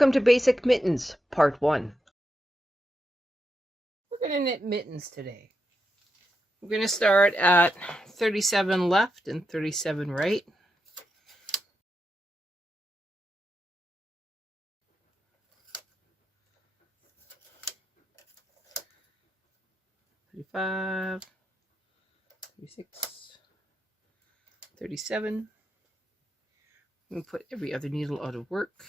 Welcome to Basic Mittens, Part 1. We're going to knit mittens today. We're going to start at 37 left and 37 right. $35, $36, $37. I'm going to put every other needle out of work.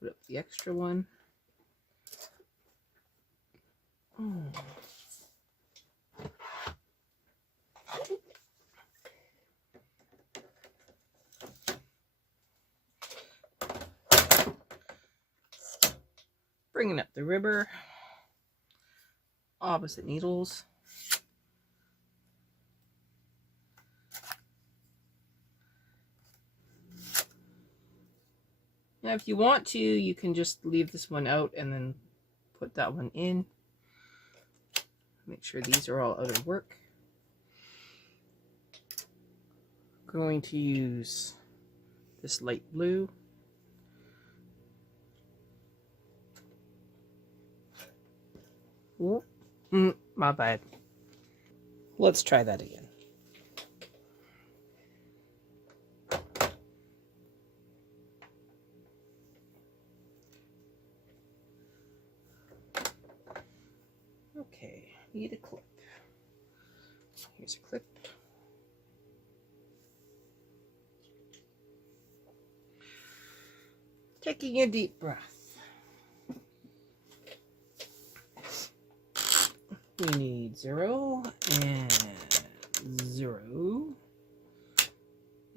Put up the extra one. Bringing up the ribber. Opposite needles. Now, if you want to, you can just leave this one out and then put that one in. Make sure these are all out of work. I'm going to use this light blue. Oh, my bad. Let's try that again. Okay, need a clip. Here's a clip. Taking a deep breath. We need 0 and 0.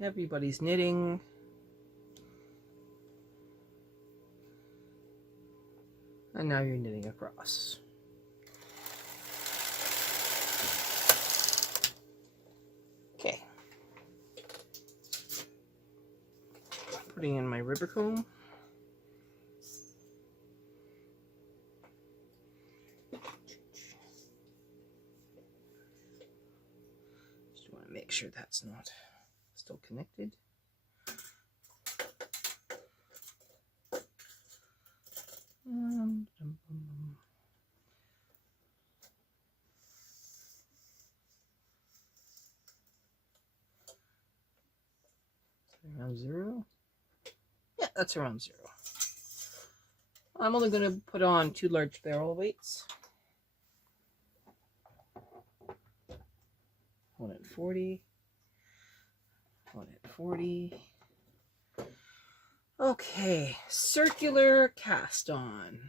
Everybody's knitting. And now you're knitting across. Okay. Putting in my ribber comb. Just want to make sure that's not still connected. Around 0? Yeah, that's around 0. I'm only going to put on 2 large barrel weights. 1 at 40. 1 at 40. Okay, circular cast on.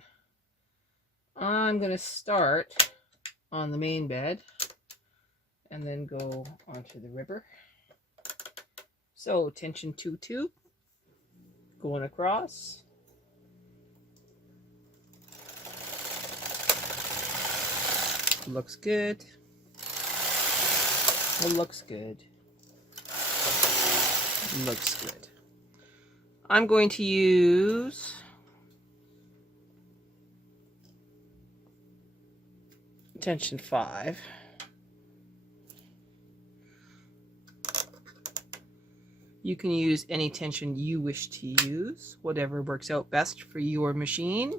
I'm going to start on the main bed and then go onto the ribber. So tension 2-2, going across. Looks good. It looks good. Looks good. I'm going to use tension 5. You can use any tension you wish to use, whatever works out best for your machine.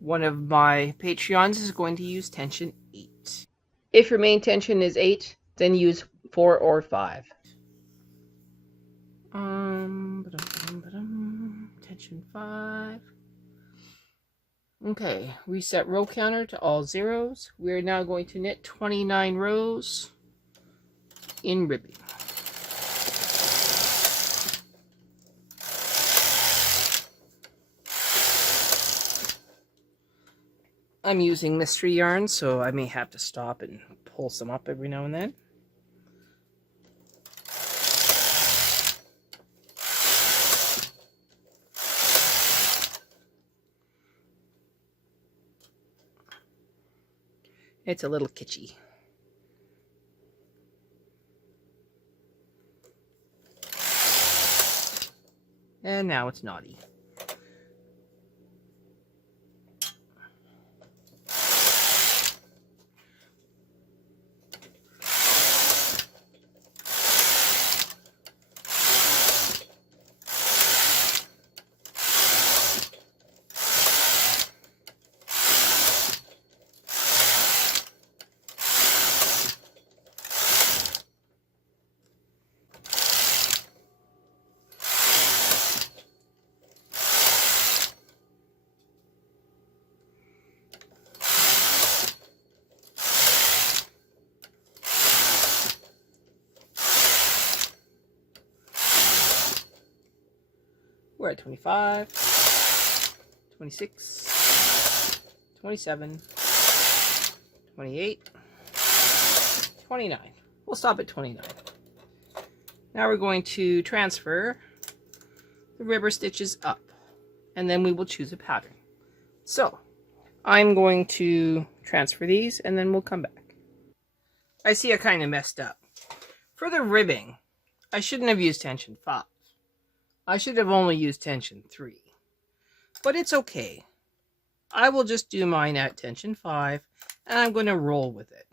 One of my Patreons is going to use tension 8. If your main tension is 8, then use 4 or 5. Tension 5. Okay, reset row counter to all zeros. We're now going to knit 29 rows in ribbing. I'm using mystery yarn, so I may have to stop and pull some up every now and then. It's a little kitschy. And now it's naughty. We're at 25, 26, 27, 28, 29. We'll stop at 29. Now we're going to transfer the river stitches up, and then we will choose a pattern. So I'm going to transfer these, and then we'll come back. I see I kind of messed up. For the ribbing, I shouldn't have used tension 5. I should have only used tension 3. But it's okay. I will just do mine at tension 5, and I'm going to roll with it.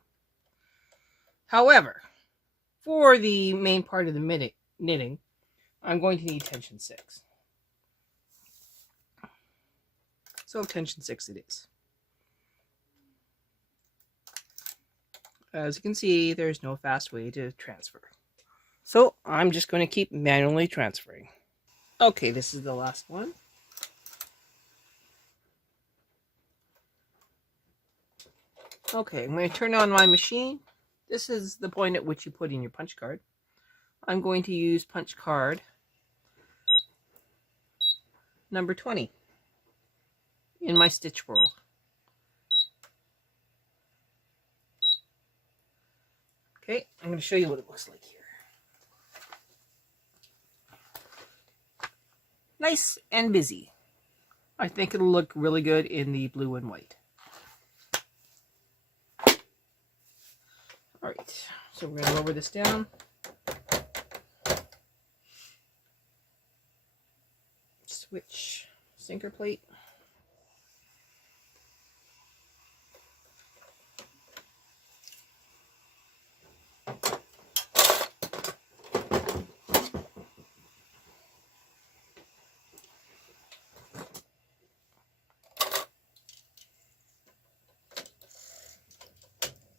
However, for the main part of the knitting, I'm going to need tension 6. So tension 6 it is. As you can see, there's no fast way to transfer. So I'm just going to keep manually transferring. Okay, this is the last one. Okay, I'm going to turn on my machine. This is the point at which you put in your punch card. I'm going to use punch card number 20 in my stitch world. Okay, I'm going to show you what it looks like here. Nice and busy. I think it'll look really good in the blue and white. Alright, so we're going to lower this down. Switch sinker plate.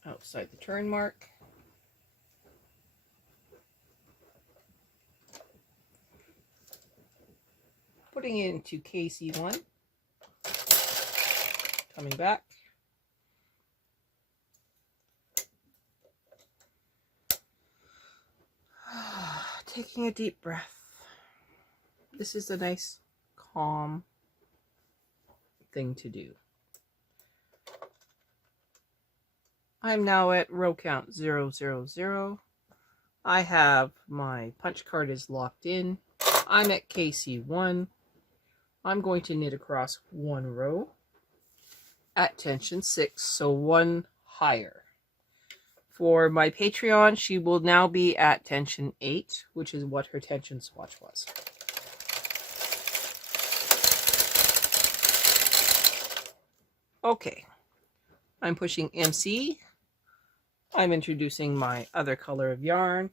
Outside the turn mark. Putting it into KC1. Coming back. Taking a deep breath. This is a nice, calm thing to do. I'm now at row count 000. I have my punch card is locked in. I'm at KC1. I'm going to knit across one row at tension 6, so one higher. For my Patreon, she will now be at tension 8, which is what her tension swatch was. Okay, I'm pushing MC. I'm introducing my other color of yarn.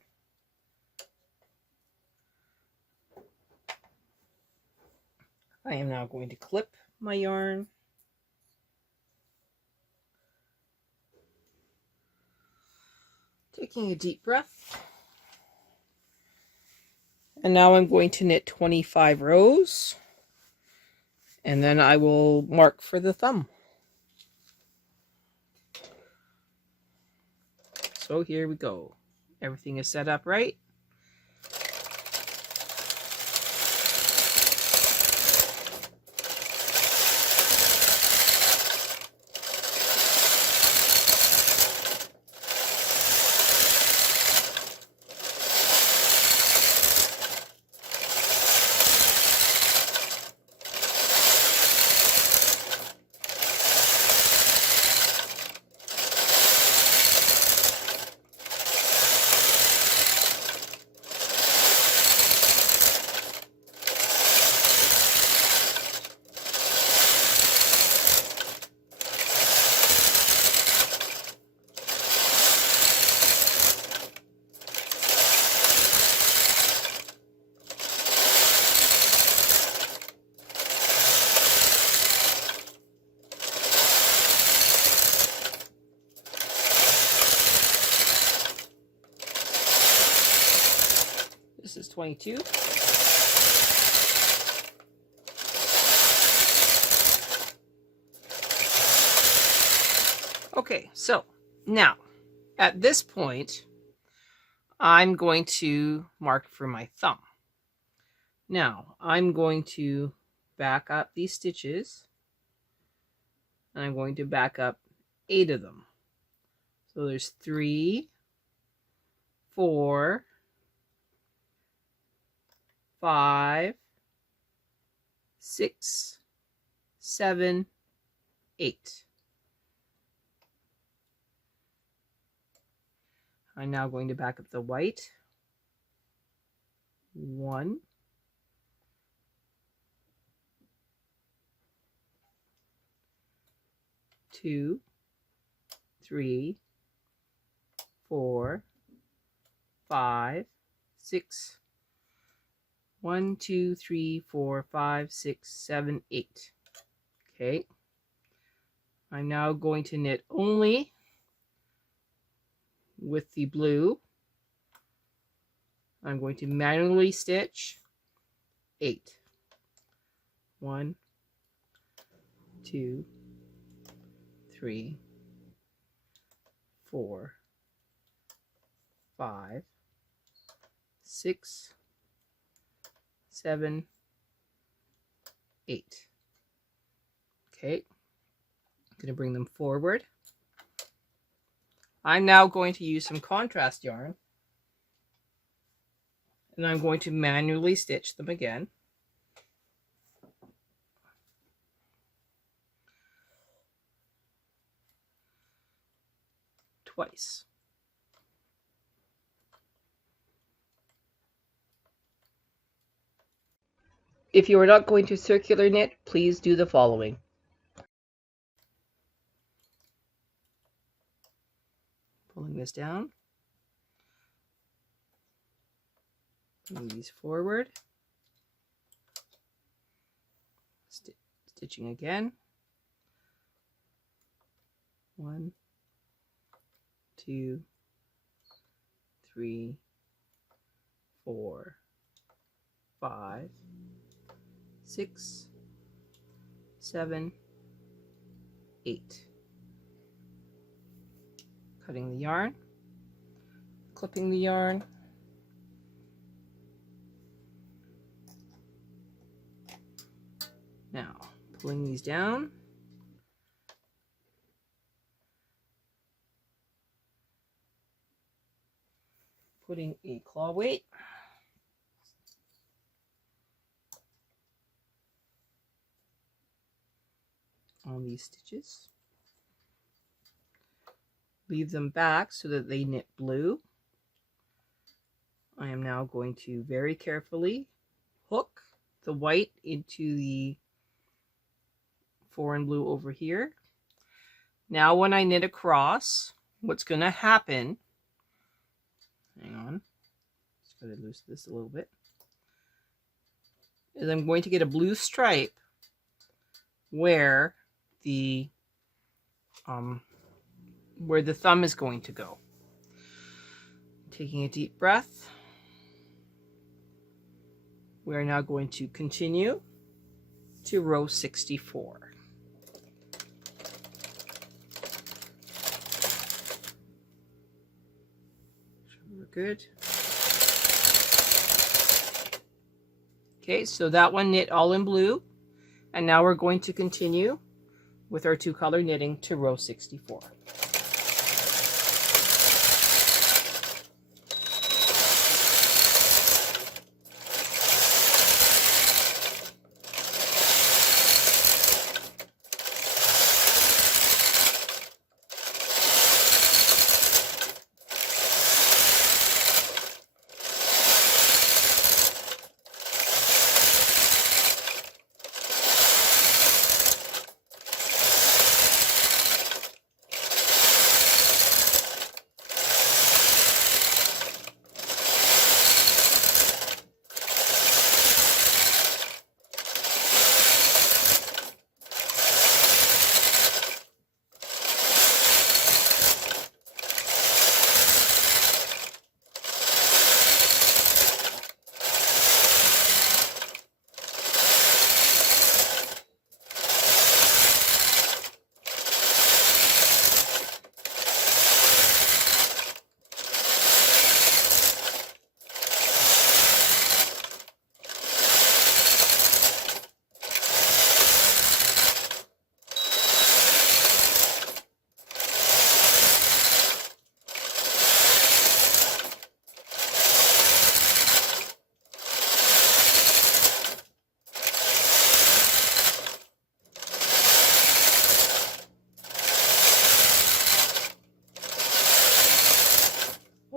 I am now going to clip my yarn. Taking a deep breath. And now I'm going to knit 25 rows. And then I will mark for the thumb. So here we go. Everything is set up right. This is 22. Okay, so now at this point, I'm going to mark for my thumb. Now I'm going to back up these stitches, and I'm going to back up 8 of them. So there's 3, 4, 5, 6, 7, 8. I'm now going to back up the white. 1, 2, 3, 4, 5, 6. 1, 2, 3, 4, 5, 6, 7, 8. Okay. I'm now going to knit only with the blue. I'm going to manually stitch 8. 1, 2, 3, 4, 5, 6, 7, 8. Okay, I'm going to bring them forward. I'm now going to use some contrast yarn, and I'm going to manually stitch them again. Twice. If you are not going to circular knit, please do the following. Pulling this down. Bring these forward. Stitching again. 1, 2, 3, 4, 5, 6, 7, 8. Cutting the yarn, clipping the yarn, now pulling these down, putting a claw weight on these stitches. Leave them back so that they knit blue. I am now going to very carefully hook the white into the foreign blue over here. Now when I knit across, what's going to happen, hang on, just got to loosen this a little bit, is I'm going to get a blue stripe where the thumb is going to go. Taking a deep breath, we are now going to continue to row 64. We're good. Okay, so that one knit all in blue, and now we're going to continue with our 2-color knitting to row 64.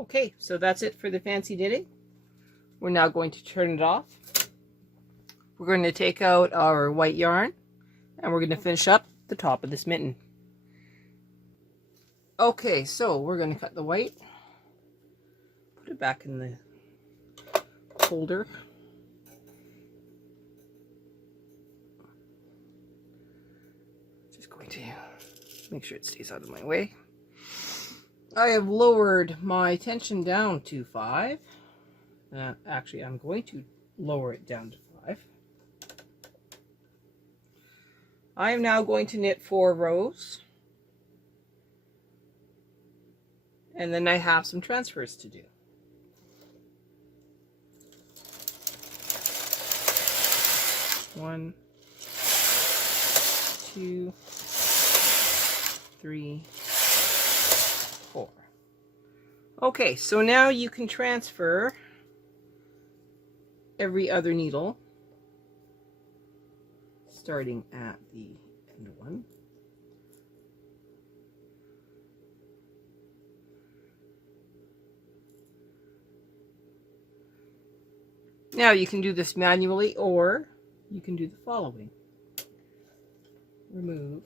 Okay, so that's it for the fancy knitting. We're now going to turn it off. We're going to take out our white yarn and we're going to finish up the top of this mitten. Okay, so we're going to cut the white, put it back in the holder. Just going to make sure it stays out of my way. I have lowered my tension down to 5. Actually, I'm going to lower it down to 5. I am now going to knit 4 rows. And then I have some transfers to do. One, 2, 3, 4. Okay, so now you can transfer every other needle, starting at the end one. Now you can do this manually, or you can do the following. Remove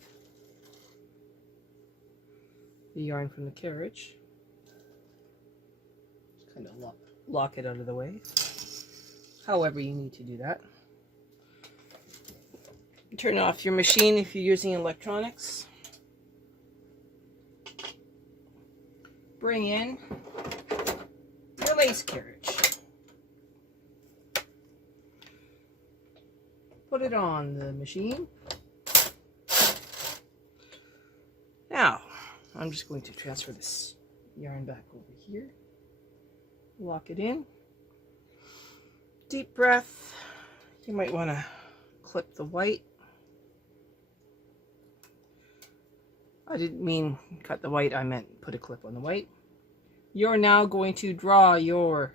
the yarn from the carriage. Just kind of lock it out of the way. However you need to do that. Turn off your machine if you're using electronics. Bring in your lace carriage. Put it on the machine. Now, I'm just going to transfer this yarn back over here. Lock it in. Deep breath. You might want to clip the white. I didn't mean cut the white, I meant put a clip on the white. You're now going to draw your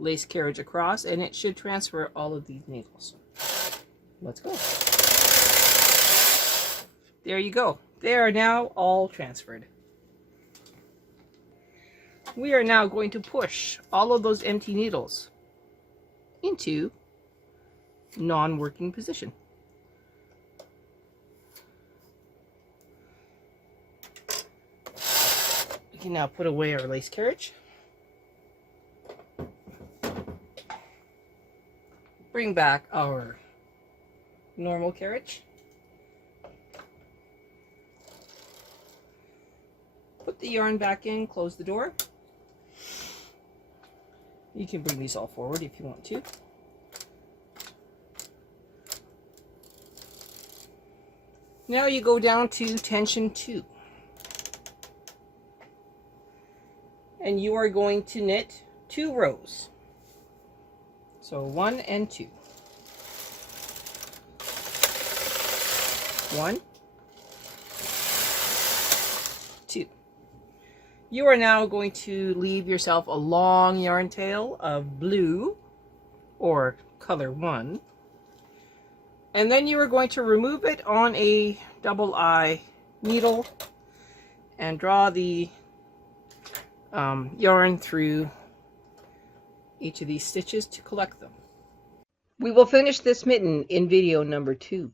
lace carriage across, and it should transfer all of these needles. Let's go. There you go. They are now all transferred. We are now going to push all of those empty needles into non-working position. We can now put away our lace carriage. Bring back our normal carriage. Put the yarn back in, close the door. You can bring these all forward if you want to. Now you go down to tension 2. And you are going to knit 2 rows. So 1 and 2. 1, 2. You are now going to leave yourself a long yarn tail of blue, or color 1, and then you are going to remove it on a double eye needle and draw the yarn through each of these stitches to collect them. We will finish this mitten in video number 2.